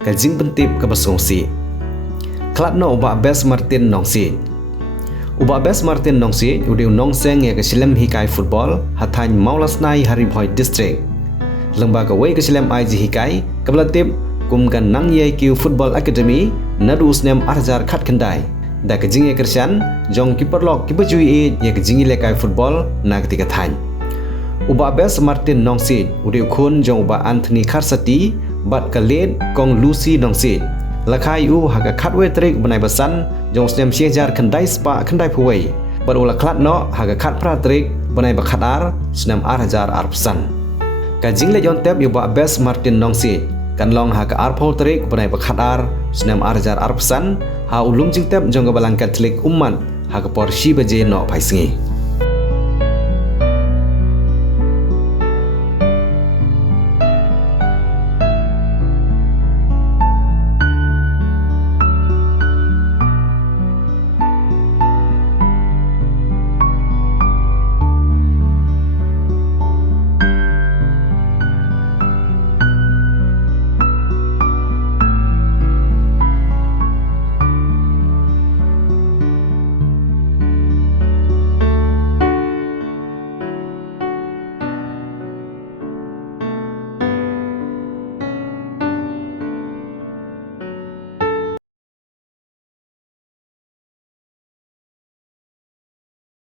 ka jing pentip ka basongsi Khlad no uba bes Martin Nongsiej uba bes Martin Nongsiej udiu Nongseng ya ka Shillong hikai football hatany maulasnai hari Bhoi district lembaga wei ka Shillong ai ji hikai kablatip kum kan Nangiaikiew football academy nadu snem arjar khat kendai da ka jing ekersan jong keeper lok keeper jui ya ka jing lekai football na ketika thany uba bes Martin Nongsiej udiu khun jong uba Anthony Kharsati bat ka led kong Lucy Nongsiej lakai u haga khatwe trik banai basan jong snem siejar kendai spa kendai Bhoi bat ula Khlad no haga khat pra trik banai ba khatar snem arjar arpsan ka jing le jon tep uba bes Martin Nongsiej kan long haga arpho trik banai ba khatar snem arjar arpsan ha ulum jing tep jong ga balang Catholic umman haga por shi baje no phaisngi